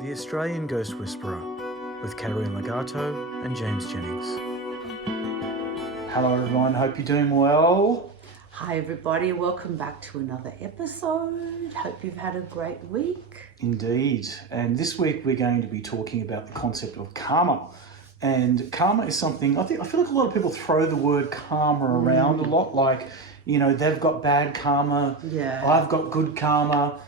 The Australian Ghost Whisperer with Caroline Legato and James Jennings. Hello everyone, hope you're doing well. Hi everybody, welcome back to another episode. Hope you've had a great week. Indeed, and this week we're going to be talking about the concept of karma. And karma is something, I feel like a lot of people throw the word karma around a lot, like, you know, they've got bad karma, I've got good karma,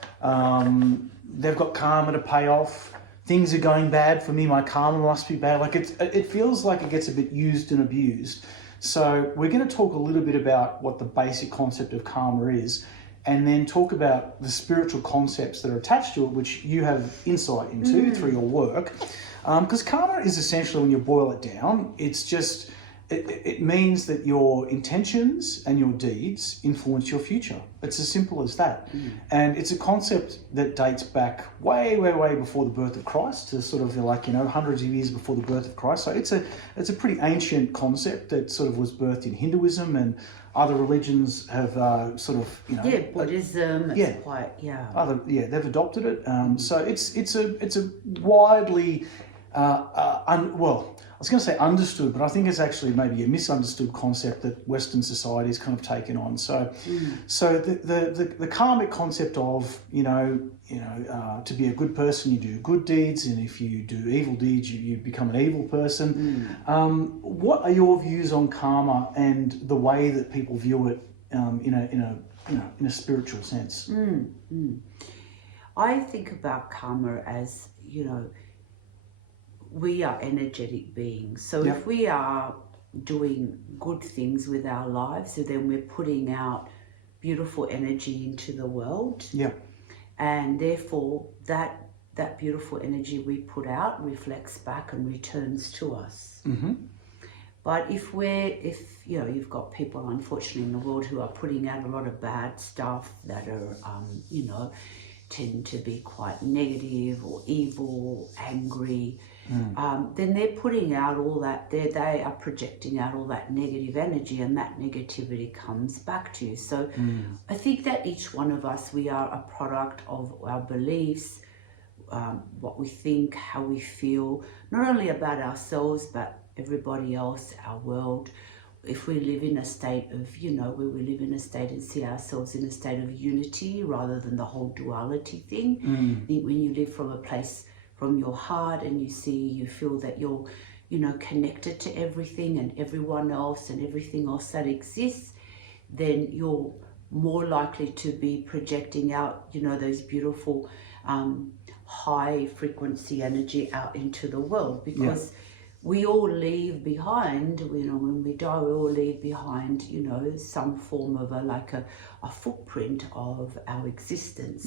they've got karma to pay off, things are going bad for me, my karma must be bad. Like it feels like it gets a bit used and abused. So we're going to talk a little bit about what the basic concept of karma is, and then talk about the spiritual concepts that are attached to it, which you have insight into through your work. Because karma is essentially, when you boil it down, it's just, it means that your intentions and your deeds influence your future. It's as simple as that. And it's a concept that dates back way, way, way before the birth of Christ, to sort of like, you know, hundreds of years before the birth of Christ. So it's a pretty ancient concept that sort of was birthed in Hinduism, and other religions have sort of, you know... Yeah, Buddhism, it's quite, they've adopted it. So it's a widely... I was going to say understood, but I think it's actually maybe a misunderstood concept that Western society has kind of taken on. So, so the karmic concept of to be a good person, you do good deeds, and if you do evil deeds, you become an evil person. What are your views on karma and the way that people view it in a spiritual sense? I think about karma as, we are energetic beings. So if we are doing good things with our lives, so then we're putting out beautiful energy into the world. And therefore that beautiful energy we put out reflects back and returns to us. But if you've got people, unfortunately, in the world who are putting out a lot of bad stuff that are, tend to be quite negative or evil, angry, then they're putting out all that, they are projecting out all that negative energy, and that negativity comes back to you. So I think that each one of us, we are a product of our beliefs, what we think, how we feel, not only about ourselves, but everybody else, our world. If we live in a state of, where we live in a state and see ourselves in a state of unity rather than the whole duality thing. I think when you live from a place from your heart and you feel that you're, connected to everything and everyone else and everything else that exists, then you're more likely to be projecting out, those beautiful high frequency energy out into the world, because we all leave behind, when we die, we all leave behind, some form of a footprint of our existence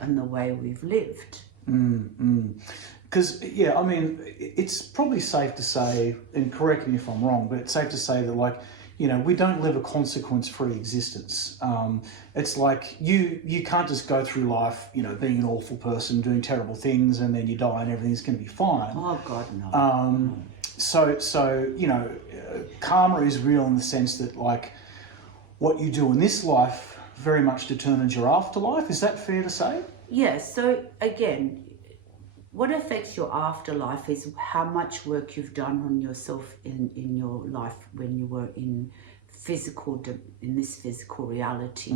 and the way we've lived. Because, I mean, it's probably safe to say, and correct me if I'm wrong, but it's safe to say that, we don't live a consequence-free existence. It's like you can't just go through life, being an awful person, doing terrible things, and then you die and everything's going to be fine. Oh, God, no. So karma is real in the sense that, what you do in this life very much determines your afterlife. Is that fair to say? Yes. So again, what affects your afterlife is how much work you've done on yourself in your life when you were in this physical reality.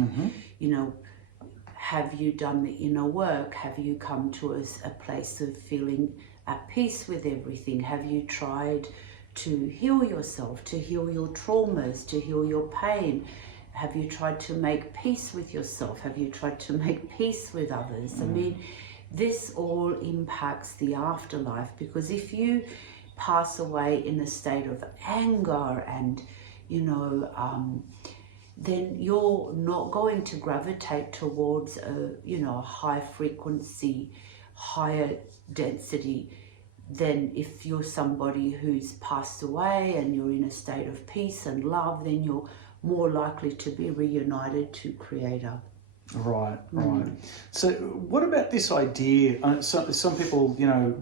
Have you done the inner work? Have you come to a place of feeling at peace with everything? Have you tried to heal yourself, to heal your traumas, to heal your pain? Have you tried to make peace with yourself? Have you tried to make peace with others? I mean, this all impacts the afterlife, because if you pass away in a state of anger and, then you're not going to gravitate towards a high frequency, higher density than if you're somebody who's passed away and you're in a state of peace and love. Then you're more likely to be reunited to Creator. Right. So what about this idea? Some people,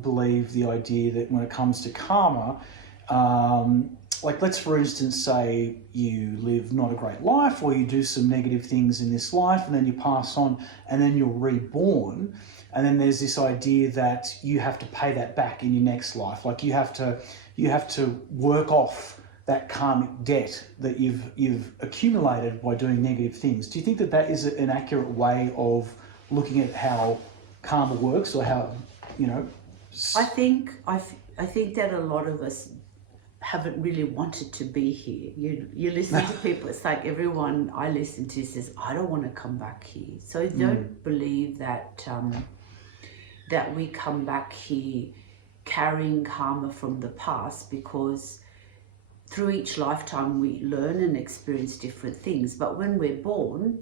believe the idea that when it comes to karma, like, let's for instance say you live not a great life, or you do some negative things in this life, and then you pass on, and then you're reborn, and then there's this idea that you have to pay that back in your next life. Like you have to work off that karmic debt that you've accumulated by doing negative things. Do you think that that is an accurate way of looking at how karma works, or how, you know? I think that a lot of us haven't really wanted to be here. You listen to people, it's like everyone I listen to says, I don't want to come back here. So I don't believe that that we come back here carrying karma from the past, because through each lifetime we learn and experience different things. But when we're born,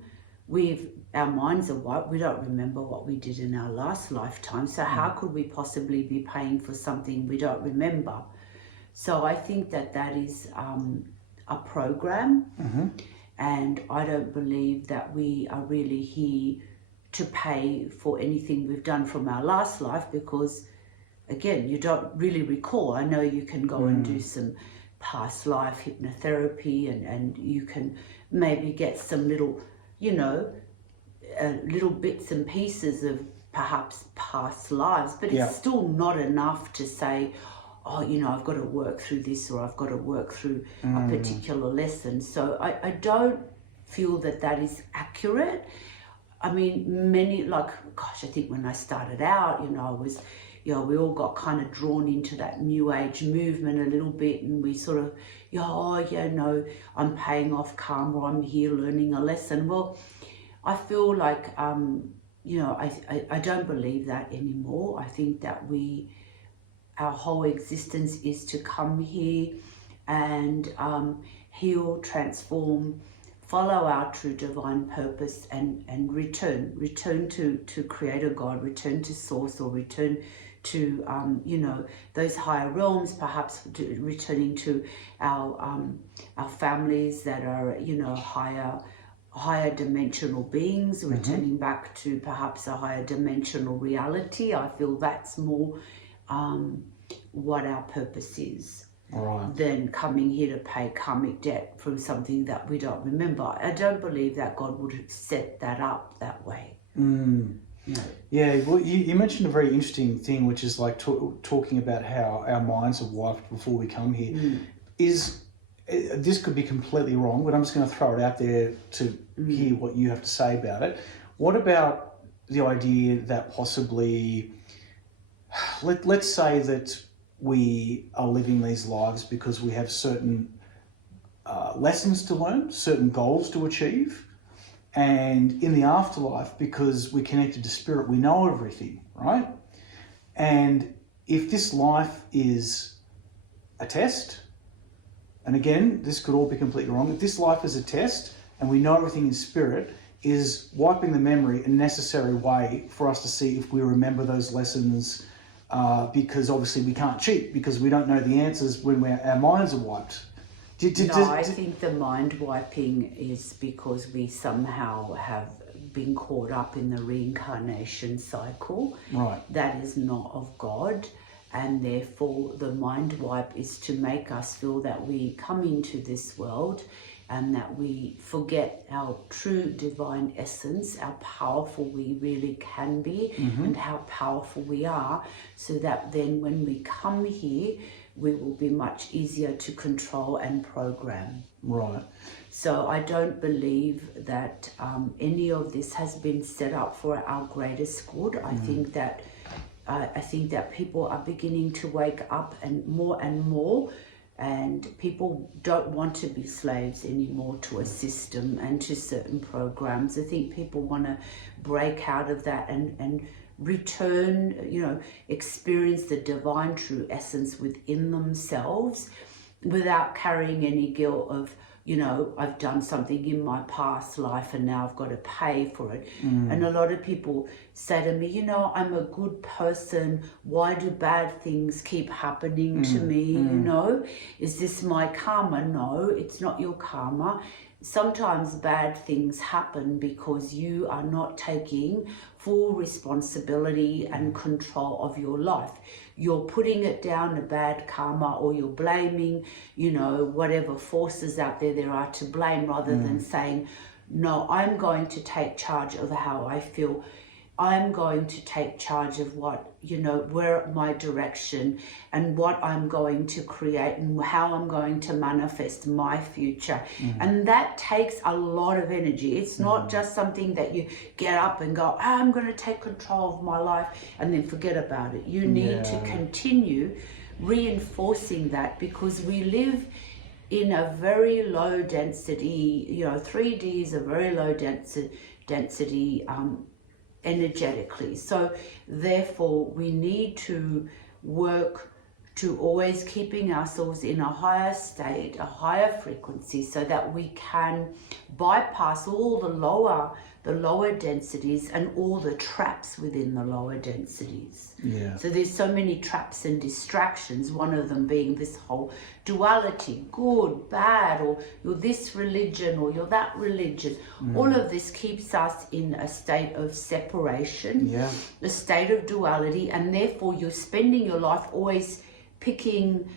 our minds are wiped. We don't remember what we did in our last lifetime. So how could we possibly be paying for something we don't remember? So I think that is a program, and I don't believe that we are really here to pay for anything we've done from our last life, because again, you don't really recall. I know you can go and do some past life hypnotherapy, and you can maybe get some little, you know, little bits and pieces of perhaps past lives, but it's still not enough to say, oh, you know, I've got to work through this, or I've got to work through a particular lesson. So I don't feel that is accurate. I mean, I think when I started out, you know, I was, you know, we all got kind of drawn into that new age movement a little bit, and we sort of, no, I'm paying off karma, I'm here learning a lesson. Well, I feel like, you know, I don't believe that anymore. I think that our whole existence is to come here and heal, transform, follow our true divine purpose, and return to Creator God, return to Source, or return to you know, those higher realms, perhaps returning to our families that are, you know, higher dimensional beings, returning back to perhaps a higher dimensional reality. I feel that's more what our purpose is, than coming here to pay karmic debt from something that we don't remember. I don't believe that God would have set that up that way. No. Yeah, well, you mentioned a very interesting thing, which is like talking about how our minds are wiped before we come here. This could be completely wrong, but I'm just going to throw it out there to hear what you have to say about it. What about the idea that possibly, let's say that we are living these lives because we have certain lessons to learn, certain goals to achieve, and in the afterlife, because we're connected to spirit, we know everything, right? And if this life is a test, and again, this could all be completely wrong, if this life is a test and we know everything in spirit, is wiping the memory a necessary way for us to see if we remember those lessons, because obviously we can't cheat because we don't know the answers when our minds are wiped. I think the mind wiping is because we somehow have been caught up in the reincarnation cycle. Right. That is not of God, and therefore the mind wipe is to make us feel that we come into this world and that we forget our true divine essence, how powerful we really can be, and how powerful we are, so that then when we come here, we will be much easier to control and program. Right. So I don't believe that any of this has been set up for our greatest good. I think that people are beginning to wake up and more, and people don't want to be slaves anymore to a system and to certain programs. I think people want to break out of that and return, you know, experience the divine true essence within themselves without carrying any guilt of, you know, I've done something in my past life and now I've got to pay for it. And a lot of people say to me, you know, I'm a good person. Why do bad things keep happening to me? You know, is this my karma? No, it's not your karma. sometimes bad things happen because you are not taking full responsibility and control of your life. You're putting it down to bad karma, or you're blaming, whatever forces out there are to blame, rather than saying, no, I'm going to take charge of how I feel. I'm going to take charge of what, where my direction and what I'm going to create and how I'm going to manifest my future. And that takes a lot of energy. It's not just something that you get up and go, I'm going to take control of my life and then forget about it. You need to continue reinforcing that, because we live in a very low density, 3D is a very low density energetically. So therefore we need to work to always keeping ourselves in a higher state, a higher frequency, so that we can bypass all the lower densities and all the traps within the lower densities. So there's so many traps and distractions, one of them being this whole duality, good, bad, or you're this religion or you're that religion. All of this keeps us in a state of separation, a state of duality, and therefore you're spending your life always picking,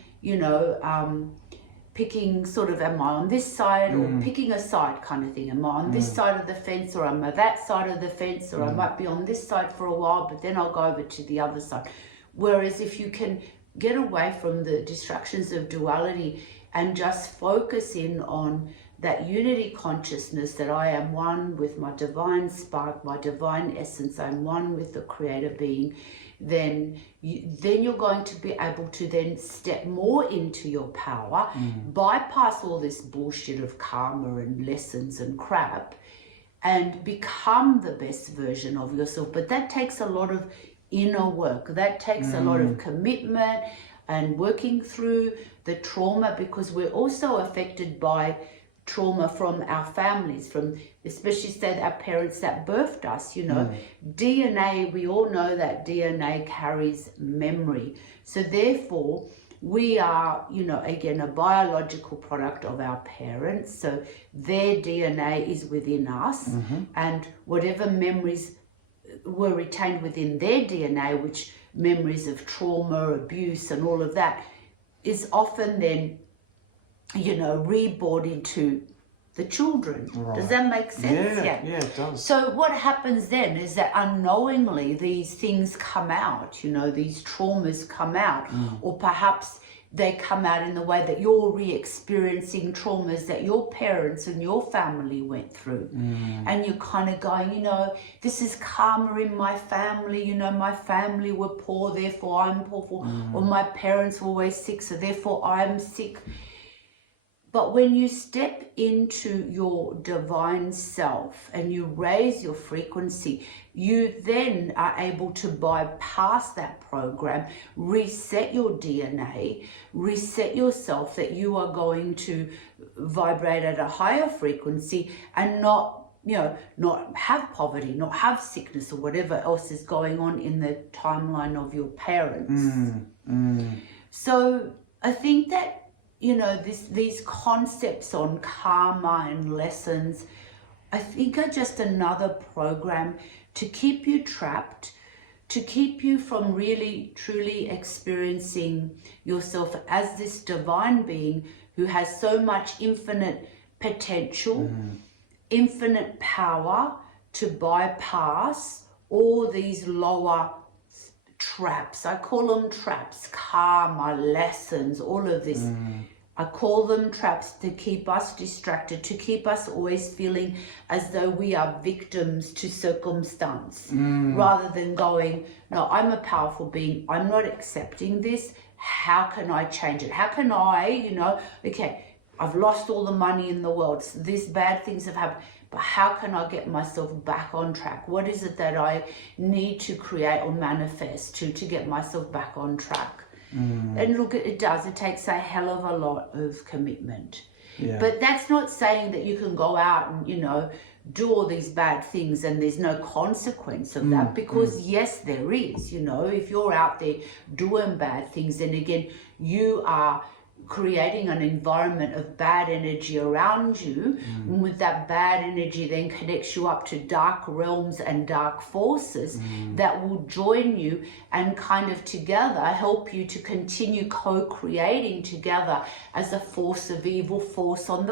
picking sort of, am I on this side, or picking a side kind of thing. Am I on this side of the fence, or am I that side of the fence, or I might be on this side for a while, but then I'll go over to the other side. Whereas if you can get away from the distractions of duality and just focus in on that unity consciousness, that I am one with my divine spark, my divine essence, I'm one with the creator being, then you're going to be able to then step more into your power, bypass all this bullshit of karma and lessons and crap, and become the best version of yourself. But that takes a lot of inner work. That takes a lot of commitment and working through the trauma, because we're also affected by trauma from our families, from especially say our parents that birthed us. DNA, we all know that DNA carries memory. So therefore we are, again, a biological product of our parents. So their DNA is within us, and whatever memories were retained within their DNA, which memories of trauma, abuse and all of that, is often then reborn into the children. Does that make sense? Yeah, it does. So what happens then is that unknowingly these things come out, these traumas come out, or perhaps they come out in the way that you're re-experiencing traumas that your parents and your family went through. And you're kind of going, this is karma in my family, my family were poor, therefore I'm poor, or my parents were always sick, so therefore I'm sick. But when you step into your divine self and you raise your frequency, you then are able to bypass that program, reset your DNA, reset yourself that you are going to vibrate at a higher frequency and not have poverty, not have sickness or whatever else is going on in the timeline of your parents. So I think that these concepts on karma and lessons, I think are just another program to keep you trapped, to keep you from really truly experiencing yourself as this divine being who has so much infinite potential, infinite power to bypass all these lower traps. I call them traps, karma, lessons, all of this. I call them traps to keep us distracted, to keep us always feeling as though we are victims to circumstance, rather than going, no, I'm a powerful being, I'm not accepting this, how can I change it? How can I, okay, I've lost all the money in the world, so these bad things have happened, but how can I get myself back on track? What is it that I need to create or manifest to get myself back on track? And look, it takes a hell of a lot of commitment. But that's not saying that you can go out and, do all these bad things and there's no consequence of that, because yes, there is. If you're out there doing bad things, then again, you are creating an environment of bad energy around you. And with that bad energy then connects you up to dark realms and dark forces that will join you and kind of together help you to continue co-creating together as a force of evil, on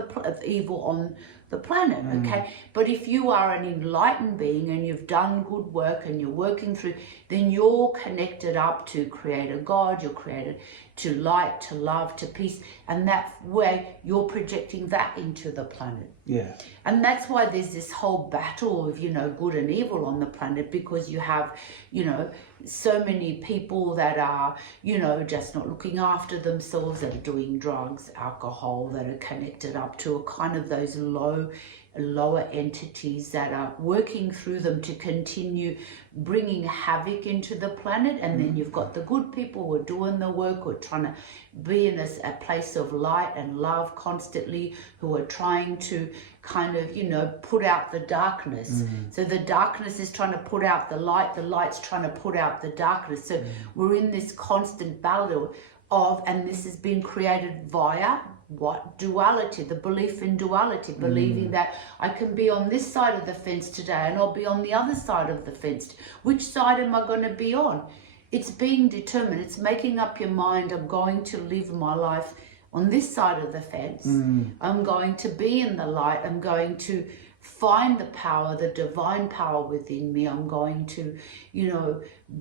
the planet. Okay, but if you are an enlightened being and you've done good work and you're working through, then you're connected up to Creator God, you're created to light, to love, to peace, and that way you're projecting that into the planet. Yeah. And that's why there's this whole battle of, good and evil on the planet, because you have, so many people that are, just not looking after themselves, that are doing drugs, alcohol, that are connected up to a kind of those lower entities that are working through them to continue bringing havoc into the planet. And then you've got the good people who are doing the work, who are trying to be in a place of light and love constantly, who are trying to kind of, put out the darkness. So the darkness is trying to put out the light's trying to put out the darkness. So we're in this constant battle and this has been created via what? Duality, the belief in duality, believing that I can be on this side of the fence today and I'll be on the other side of the fence. Which side am I going to be on? It's being determined. It's making up your mind. I'm going to live my life on this side of the fence. I'm going to be in the light. I'm going to find the power, the divine power within me. I'm going to,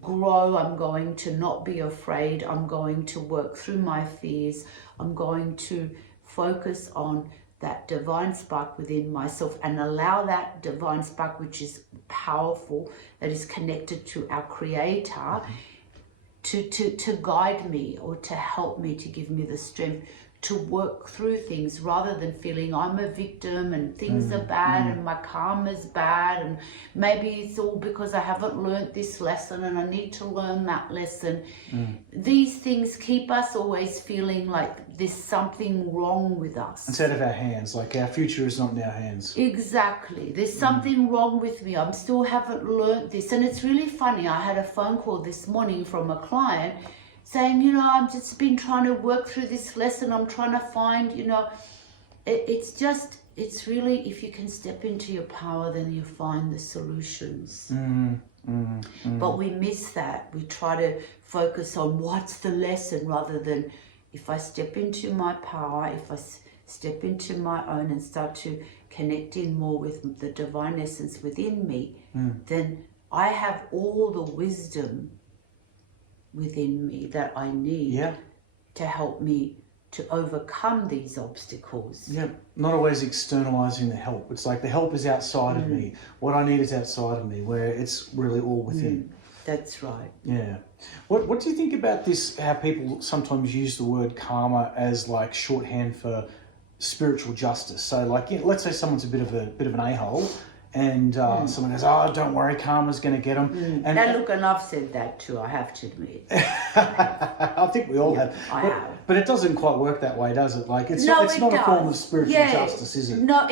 grow. I'm going to not be afraid. I'm going to work through my fears. I'm going to focus on that divine spark within myself and allow that divine spark, which is powerful, that is connected to our Creator, to guide me or to help me, to give me the strength to work through things, rather than feeling I'm a victim and things are bad and my karma's bad and maybe it's all because I haven't learned this lesson and I need to learn that lesson. These things keep us always feeling like there's something wrong with us. It's out of our hands, like our future is not in our hands. Exactly. There's something wrong with me. I still haven't learned this. And it's really funny. I had a phone call this morning from a client saying, I've just been trying to work through this lesson. I'm trying to find, it's really, if you can step into your power, then you find the solutions. But we miss that. We try to focus on what's the lesson rather than, if I step into my power, if I step into my own and start to connect in more with the divine essence within me, then I have all the wisdom within me that I need to help me to overcome these obstacles. Not always externalizing the help. It's like the help is outside of me. What I need is outside of me, where it's really all within. That's right. Yeah. What do you think about this, how people sometimes use the word karma as like shorthand for spiritual justice? So like, let's say someone's a bit of an a-hole, and someone goes, oh, don't worry, karma's going to get them. And look, and I've said that too, I have to admit. I think we all have. I have. But it doesn't quite work that way, does it? Like, it's not a form of spiritual justice, is it? No,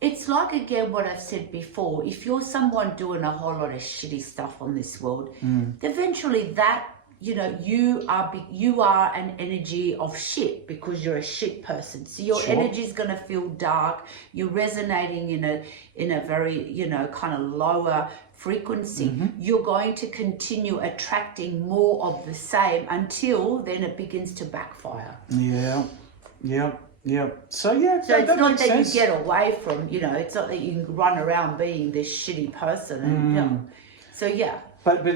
it's like, again, what I've said before. If you're someone doing a whole lot of shitty stuff on this world, eventually that, you are an energy of shit because you're a shit person. So your energy is going to feel dark. You're resonating in a very, kind of lower frequency. You're going to continue attracting more of the same until then it begins to backfire. Yeah. So so it's that not makes that sense. you get away from, it's not that you can run around being this shitty person. And, So But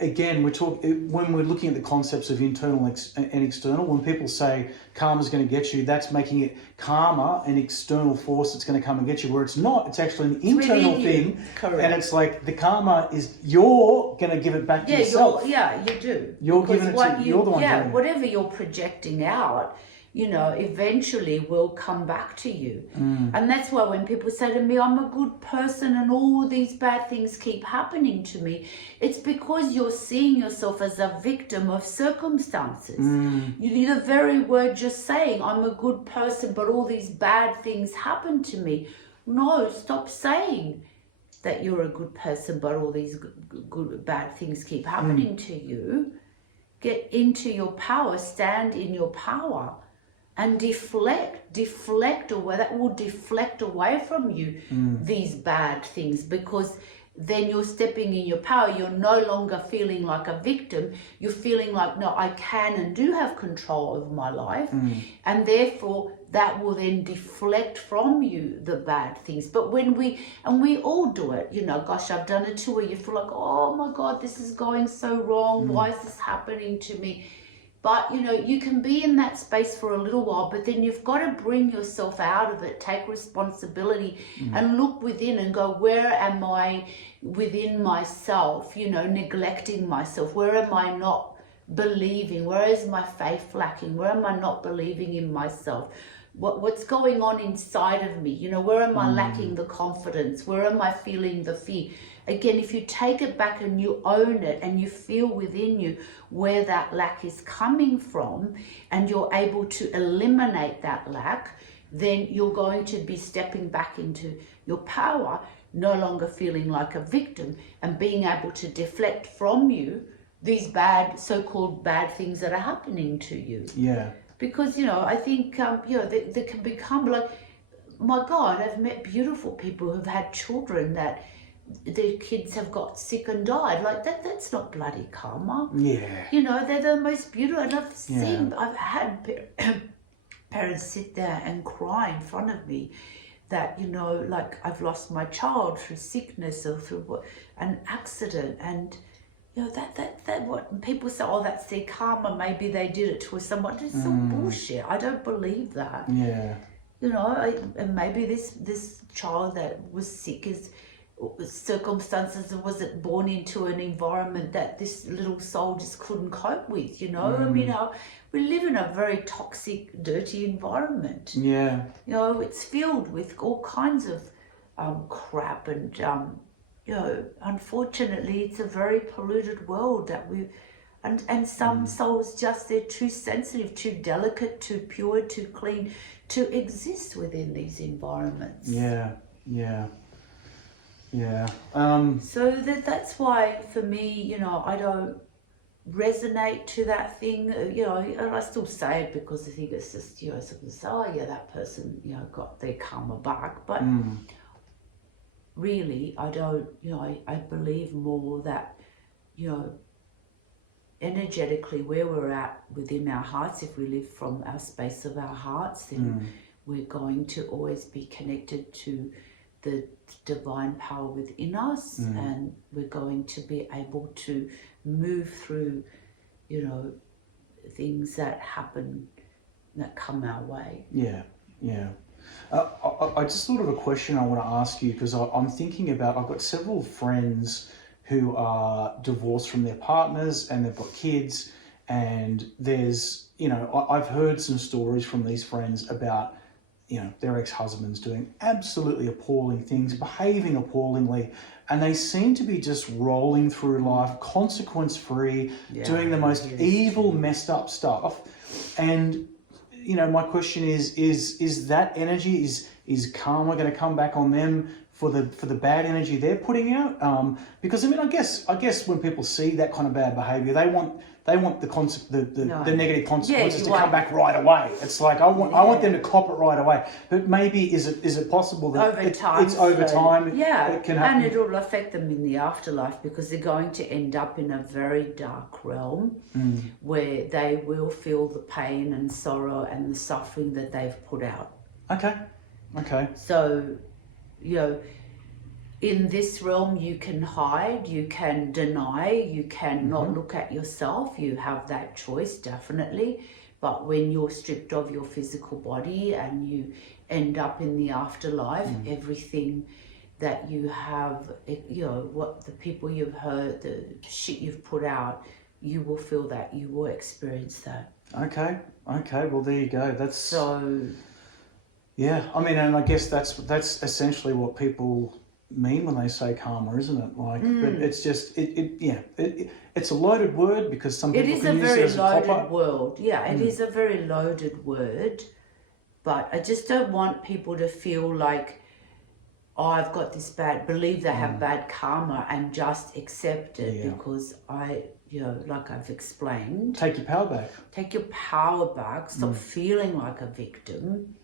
again, we're talking when we're looking at the concepts of internal and external. When people say karma's going to get you, that's making it karma, an external force that's going to come and get you. Where it's not, it's actually an internal thing. Correct. And it's like the karma is you're going to give it back to yourself. You do. You're giving it to you're the one doing it. Whatever you're projecting out, eventually will come back to you. And that's why when people say to me, I'm a good person and all these bad things keep happening to me, it's because you're seeing yourself as a victim of circumstances. The very word you're saying, I'm a good person, but all these bad things happen to me. No, stop saying that you're a good person, but all these bad things keep happening to you. get into your power, stand in your power, and deflect away. That will deflect away from you these bad things, because then you're stepping in your power. You're no longer feeling like a victim. You're feeling like, no, I can and do have control over my life. And therefore that will then deflect from you the bad things. But when we all do it, you know, gosh, I've done it too, where you feel like, oh my God, this is going so wrong. Why is this happening to me? But, you know, you can be in that space for a little while, but then you've got to bring yourself out of it, take responsibility and look within and go, where am I within myself, you know, neglecting myself? Where am I not believing? Where is my faith lacking? Where am I not believing in myself? What's going on inside of me? You know, where am I lacking the confidence? Where am I feeling the fear? Again, if you take it back and you own it and you feel within you where that lack is coming from, and you're able to eliminate that lack, then you're going to be stepping back into your power, no longer feeling like a victim, and being able to deflect from you these bad, so-called bad things that are happening to you. Yeah. Because, you know, I think, you know, they can become like, my God, I've met beautiful people who've had children that their kids have got sick and died. Like that's not bloody karma. Yeah. You know, they're the most beautiful. And I've had parents sit there and cry in front of me that, you know, like, I've lost my child through sickness or through an accident. And, you know, that what people say, oh, that's their karma, maybe they did it to someone. It's all bullshit. I don't believe that. Yeah. You know, and maybe this child that was sick is circumstances, was it born into an environment that this little soul just couldn't cope with, you know? I mean, we live in a very toxic, dirty environment. Yeah. You know, it's filled with all kinds of crap, and you know, unfortunately, it's a very polluted world that and some souls just, they're too sensitive, too delicate, too pure, too clean to exist within these environments. Yeah. Yeah. Yeah. So that's why, for me, you know, I don't resonate to that thing, you know, and I still say it because I think it's just, you know, something to say, oh yeah, that person, you know, got their karma back. But really, I don't, you know, I believe more that, you know, energetically, where we're at within our hearts, if we live from our space of our hearts, then we're going to always be connected to the divine power within us, and we're going to be able to move through, you know, things that happen, that come our way. Yeah, yeah. I just thought of a question I want to ask you, because I'm thinking about, I've got several friends who are divorced from their partners and they've got kids, and there's, you know, I've heard some stories from these friends about, you know, their ex-husbands doing absolutely appalling things, behaving appallingly, and they seem to be just rolling through life consequence-free, doing the most evil, messed up stuff. And, you know, my question is that energy, is karma going to come back on them for the bad energy they're putting out? Because I mean, I guess when people see that kind of bad behavior, they want the negative consequences to come back right away. It's like I want them to cop it right away. But maybe is it possible that it's over time? Yeah, it can happen. And it will affect them in the afterlife, because they're going to end up in a very dark realm where they will feel the pain and sorrow and the suffering that they've put out. Okay. So, you know, in this realm, you can hide, you can deny, you can not look at yourself. You have that choice, definitely. But when you're stripped of your physical body and you end up in the afterlife, everything that you have, you know, what the people you've hurt, the shit you've put out, you will feel that, you will experience that. Okay. Well, there you go. That's so. Yeah, I mean, and I guess that's essentially what people mean when they say karma, isn't it? Like, but it's just it's a loaded word, because some people can use it as a cop-out. It is a very loaded word. Yeah, it is a very loaded word, but I just don't want people to feel like, I've got this believe they have bad karma, and just accept it because like I've explained. Take your power back. Take your power back. Stop feeling like a victim,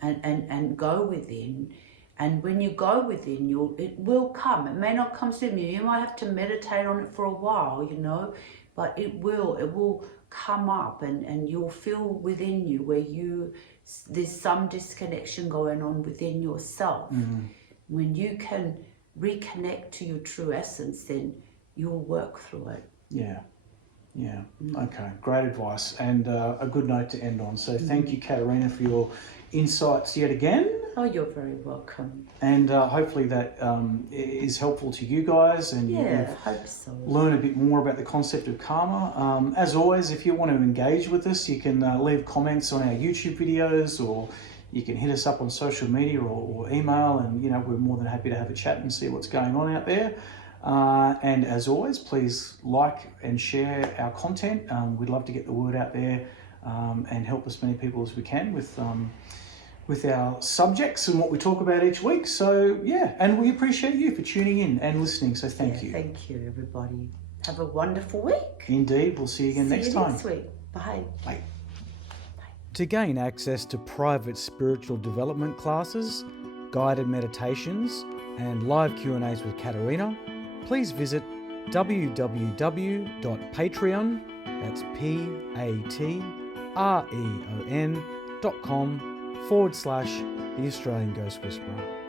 and go within. And when you go within, it will come. It may not come soon. You might have to meditate on it for a while, but it will come up, and you'll feel within you where there's some disconnection going on within yourself. When you can reconnect to your true essence, then you'll work through it. Yeah. Okay, great advice, and a good note to end on. So thank you, Katerina, for your insights yet again. Oh, you're very welcome. And hopefully that is helpful to you guys, and I hope so. Learn a bit more about the concept of karma. As always, if you want to engage with us, you can leave comments on our YouTube videos, or you can hit us up on social media or email, and we're more than happy to have a chat and see what's going on out there. And as always, please like and share our content. We'd love to get the word out there and help as many people as we can with our subjects and what we talk about each week. So and we appreciate you for tuning in and listening. So thank you. Thank you, everybody. Have a wonderful week. Indeed. We'll see you again next time. Next week. Bye. Bye. To gain access to private spiritual development classes, guided meditations, and live Q&As with Katerina, please visit www.patreon, that's patreon.com/The Australian Ghost Whisperer.